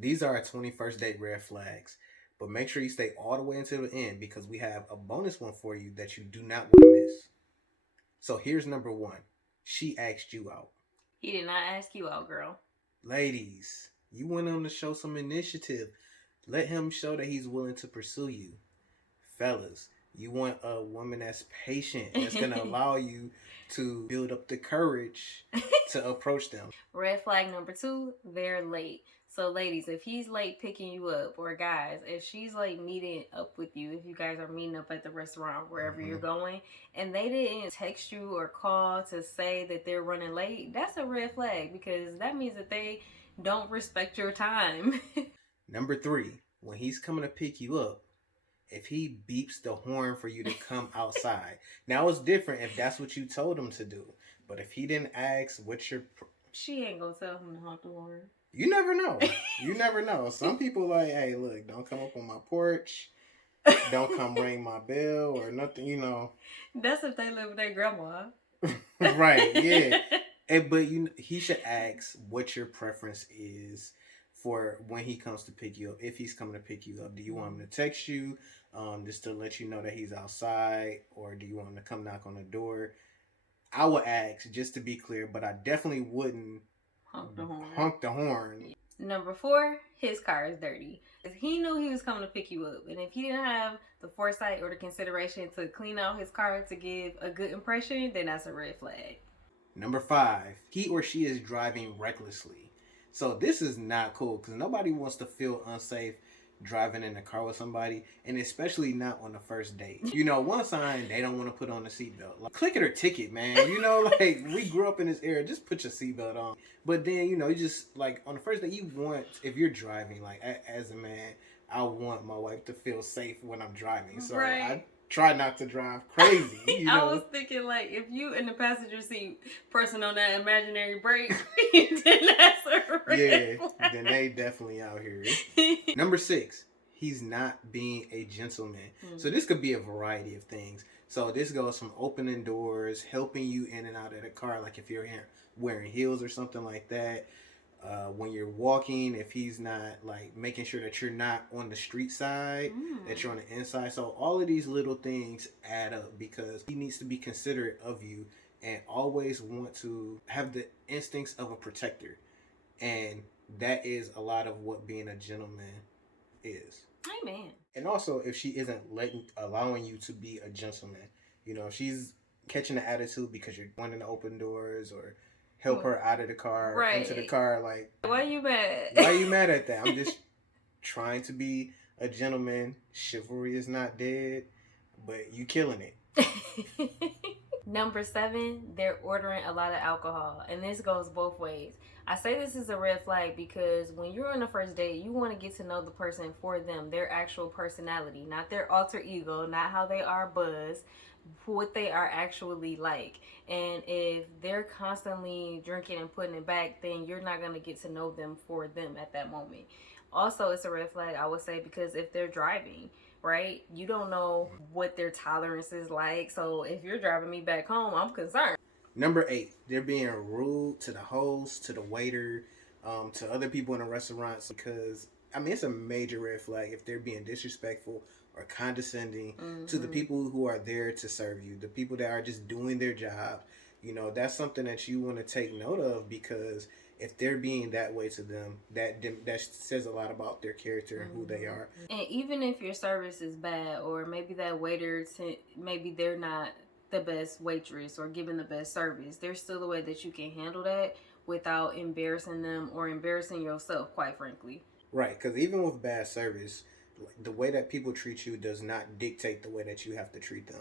These are our 21st date red flags. But make sure you stay all the way until the end because we have a bonus one for you that you do not want to miss. So here's number one. She asked you out. He did not ask you out, girl. Ladies, you want him to show some initiative. Let him show that he's willing to pursue you. Fellas, you want a woman that's patient, that's going to allow you to build up the courage to approach them. Red flag number 2, they're late. So ladies, if he's late picking you up, or guys, if she's like meeting up with you, if you guys are meeting up at the restaurant, wherever you're going, and they didn't text you or call to say that they're running late, that's a red flag because that means that they don't respect your time. Number 3, when he's coming to pick you up, if he beeps the horn for you to come outside. Now it's different if that's what you told him to do. But if he didn't ask what's your... She ain't gonna tell him to honk the horn. You never know. You never know. Some people like, hey, look, don't come up on my porch. Don't come ring my bell or nothing, you know. That's if they live with their grandma. Right, yeah. But he should ask what your preference is for when he comes to pick you up. If he's coming to pick you up, do you want him to text you just to let you know that he's outside, or do you want him to come knock on the door? I would ask just to be clear, but I definitely wouldn't honk the horn. Number 4, his car is dirty. He knew he was coming to pick you up, and if he didn't have the foresight or the consideration to clean out his car to give a good impression, then that's a red flag. Number 5, he or she is driving recklessly. So this is not cool because nobody wants to feel unsafe driving in the car with somebody, and especially not on the first date. You know, one sign they don't want to put on the seatbelt. Like, click it or ticket, man. You know, like we grew up in this era, just put your seatbelt on. But then, you know, you just like on the first date, you want, if you're driving, like as a man, I want my wife to feel safe when I'm driving. So right. I try not to drive crazy. You know? I was thinking, like, if you in the passenger seat, person on that imaginary brake, then that's a red flag. Then they definitely out here. Number 6, he's not being a gentleman. So this could be a variety of things. So this goes from opening doors, helping you in and out of the car, like if you're wearing heels or something like that. When you're walking, if he's not like making sure that you're not on the street side, that you're on the inside. So all of these little things add up because he needs to be considerate of you and always want to have the instincts of a protector. And that is a lot of what being a gentleman is. Amen. And also, if she isn't allowing you to be a gentleman, you know, if she's catching the attitude because you're wanting to open doors or help her out of the car, into the car, like... Why are you mad? Why are you mad at that? I'm just trying to be a gentleman. Chivalry is not dead, but you killing it. Number 7, they're ordering a lot of alcohol. And this goes both ways. I say this is a red flag because when you're on the first date, you want to get to know the person for them, their actual personality, not their alter ego, not how they are buzzed, what they are actually like. And if they're constantly drinking and putting it back, then you're not going to get to know them for them at that moment. Also, it's a red flag, I would say, because if they're driving, right, you don't know what their tolerance is like. So if you're driving me back home, I'm concerned. Number 8, they're being rude to the host, to the waiter, to other people in the restaurants because, I mean, it's a major red flag if they're being disrespectful or condescending to the people who are there to serve you, the people that are just doing their job. You know, that's something that you want to take note of because if they're being that way to them, that says a lot about their character and who they are. And even if your service is bad, or maybe that waiter, maybe they're not the best waitress or giving the best service, there's still a way that you can handle that without embarrassing them or embarrassing yourself, quite frankly. Right, because even with bad service, the way that people treat you does not dictate the way that you have to treat them.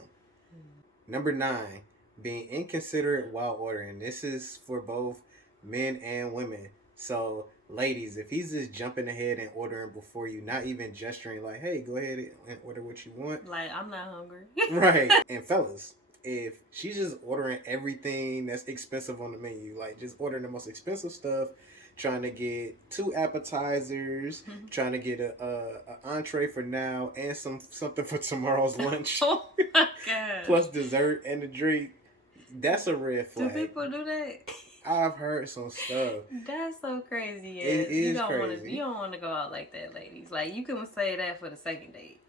Number 9, being inconsiderate while ordering. This is for both men and women. So, ladies, if he's just jumping ahead and ordering before you, not even gesturing like, hey, go ahead and order what you want. Like, I'm not hungry. Right. And fellas, if she's just ordering everything that's expensive on the menu, like just ordering the most expensive stuff, trying to get 2 appetizers, trying to get a entree for now and something for tomorrow's lunch. Oh my God. Plus dessert and a drink. That's a red flag. Do people do that? I've heard some stuff. That's so crazy. Yeah. It is crazy. You don't want to go out like that, ladies. Like you couldn't say that for the second date.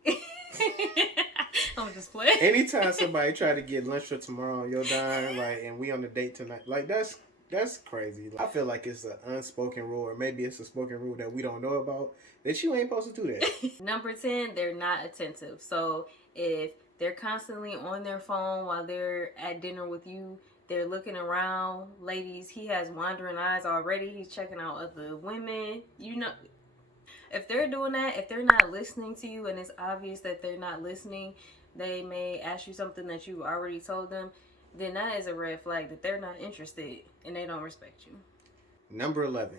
I'm just playing. Anytime somebody try to get lunch for tomorrow on your dime, like, and we on the date tonight, like that's crazy. I feel like it's an unspoken rule, or maybe it's a spoken rule that we don't know about, that you ain't supposed to do that. Number 10, they're not attentive. So if they're constantly on their phone while they're at dinner with you, they're looking around. Ladies, he has wandering eyes already. He's checking out other women. You know, if they're doing that, if they're not listening to you and it's obvious that they're not listening, they may ask you something that you already told them, then that is a red flag that they're not interested and they don't respect you. Number 11,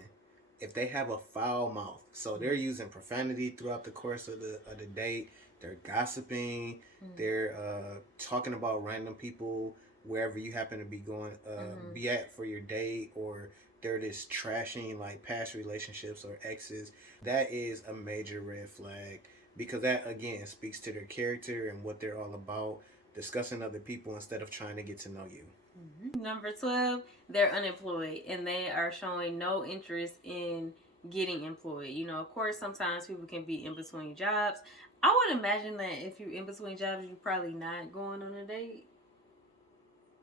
if they have a foul mouth, so they're using profanity throughout the course of the date, they're gossiping, they're talking about random people wherever you happen to be going, be at for your date, or they're just trashing like past relationships or exes, that is a major red flag, because that again speaks to their character and what they're all about, discussing other people instead of trying to get to know you. Number 12, they're unemployed and they are showing no interest in getting employed. You know, of course, sometimes people can be in between jobs. I would imagine that if you're in between jobs, you're probably not going on a date.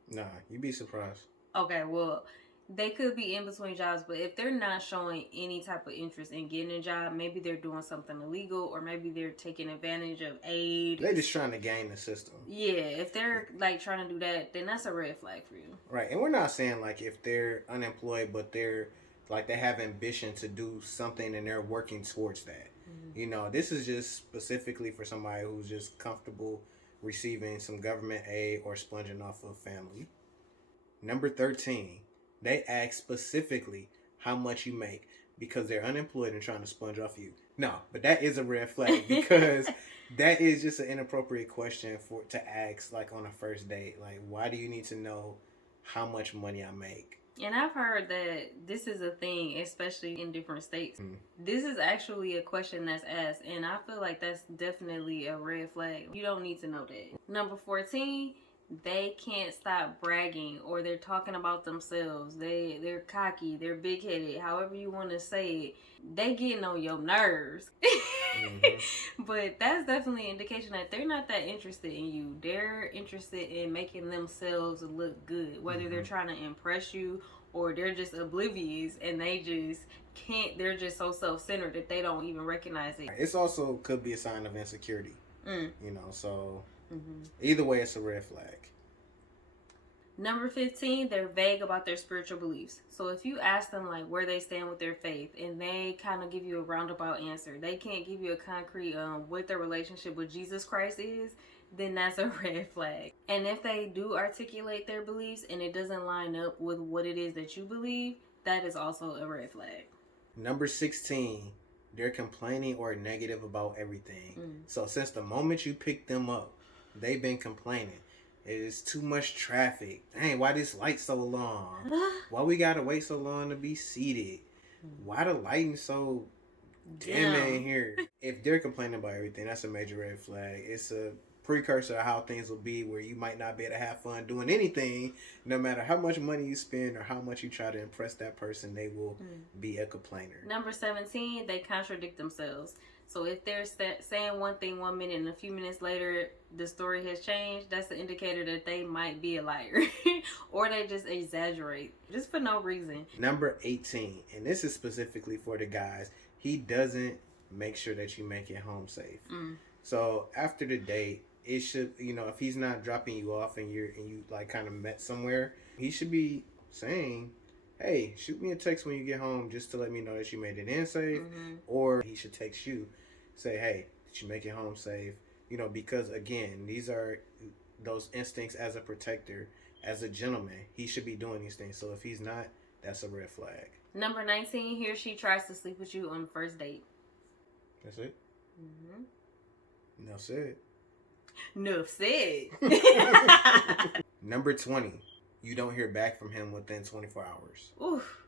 Nah, you'd be surprised. Okay, well, they could be in between jobs, but if they're not showing any type of interest in getting a job, maybe they're doing something illegal, or maybe they're taking advantage of aid. They're just trying to game the system. Yeah, if they're like trying to do that, then that's a red flag for you. Right, and we're not saying like if they're unemployed, but they're like they have ambition to do something and they're working towards that. You know, this is just specifically for somebody who's just comfortable receiving some government aid or splunging off of family. Number 13, they ask specifically how much you make because they're unemployed and trying to sponge off you. No, but that is a red flag because that is just an inappropriate question to ask like on a first date. Like, why do you need to know how much money I make? And I've heard that this is a thing, especially in different states. This is actually a question that's asked, and I feel like that's definitely a red flag. You don't need to know that. Number 14, they can't stop bragging, or they're talking about themselves. They're cocky, they're big-headed, however you want to say it. They getting on your nerves. But that's definitely an indication that they're not that interested in you. They're interested in making themselves look good, whether they're trying to impress you or they're just oblivious and they just can't. They're just so self-centered that they don't even recognize it. It's also could be a sign of insecurity. You know, so either way, it's a red flag. Number 15, they're vague about their spiritual beliefs. So if you ask them like where they stand with their faith and they kind of give you a roundabout answer, they can't give you a concrete what their relationship with Jesus Christ is, then that's a red flag. And if they do articulate their beliefs and it doesn't line up with what it is that you believe, that is also a red flag. Number 16, they're complaining or negative about everything. So since the moment you pick them up, they've been complaining. It's too much traffic. Dang, why this light so long? Why we gotta wait so long to be seated? Why the lighting so dim in here? If they're complaining about everything, that's a major red flag. It's a precursor of how things will be, where you might not be able to have fun doing anything. No matter how much money you spend or how much you try to impress that person, they will be a complainer. Number 17, they contradict themselves. So if they're saying one thing 1 minute and a few minutes later the story has changed, that's an indicator that they might be a liar. Or they just exaggerate, just for no reason. Number 18, and this is specifically for the guys, he doesn't make sure that you make it home safe. So after the date, it should, you know, if he's not dropping you off and you like kind of met somewhere, he should be saying, hey, shoot me a text when you get home just to let me know that you made it in safe. Or he should text you, say, hey, did you make it home safe? You know, because again, these are those instincts as a protector, as a gentleman. He should be doing these things. So if he's not, that's a red flag. Number 19, he or she tries to sleep with you on the first date. That's it? Enough said. Enough said. Number 20, you don't hear back from him within 24 hours. Oof.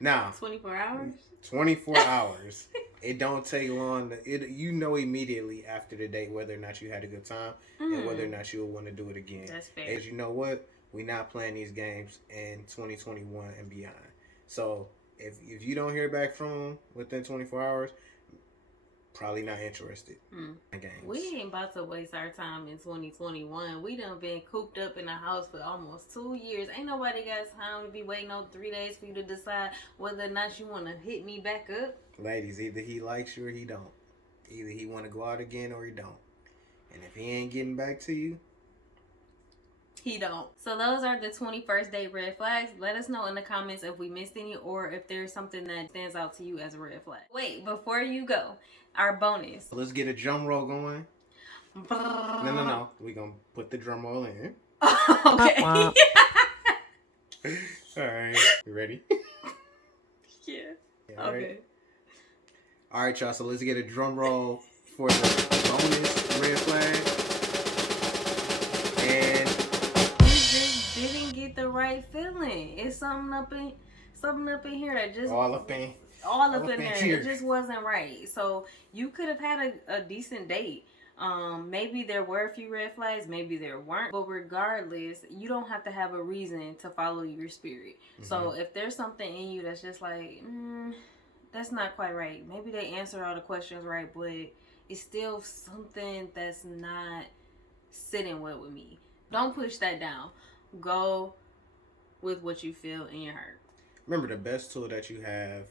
Now, 24 hours? 24 hours. It don't take long. You know immediately after the date whether or not you had a good time and whether or not you'll want to do it again. That's fair. As you know what? we not playing these games in 2021 and beyond. So if you don't hear back from them within 24 hours, probably not interested in games. We ain't about to waste our time in 2021. We done been cooped up in the house for almost 2 years. Ain't nobody got time to be waiting on 3 days for you to decide whether or not you want to hit me back up. Ladies, either he likes you or he don't. Either he want to go out again or he don't. And if he ain't getting back to you, he don't. So those are the 21st date red flags. Let us know in the comments if we missed any or if there's something that stands out to you as a red flag. Wait, before you go, our bonus. Let's get a drum roll going. No. We gonna put the drum roll in. Okay. All right. You ready? Yeah. All okay. Right. All right, y'all. So let's get a drum roll for the bonus red flag. And you just didn't get the right feeling. It's something up in here that just all up in there. Here. It just wasn't right. So you could have had a decent date. Maybe there were a few red flags, maybe there weren't. But regardless, you don't have to have a reason to follow your spirit. Mm-hmm. So if there's something in you that's just like, that's not quite right. Maybe they answered all the questions right, but it's still something that's not sitting well with me. Don't push that down. Go with what you feel in your heart. Remember, the best tool that you have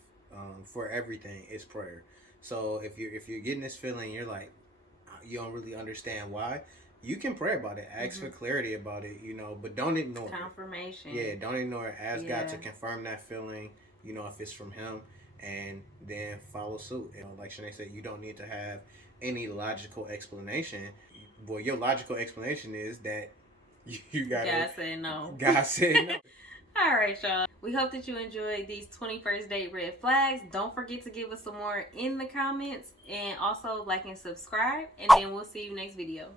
for everything is prayer. So if you're getting this feeling, you're like, you don't really understand why, you can pray about it. Ask for clarity about it, but don't ignore confirmation. Yeah, don't ignore it. Ask God to confirm that feeling, if it's from Him, and then follow suit. Like Shanae said, you don't need to have any logical explanation. Boy, your logical explanation is that you gotta. God said no. God said no. All right, y'all. We hope that you enjoyed these 21st date red flags. Don't forget to give us some more in the comments, and also like and subscribe, and then we'll see you next video.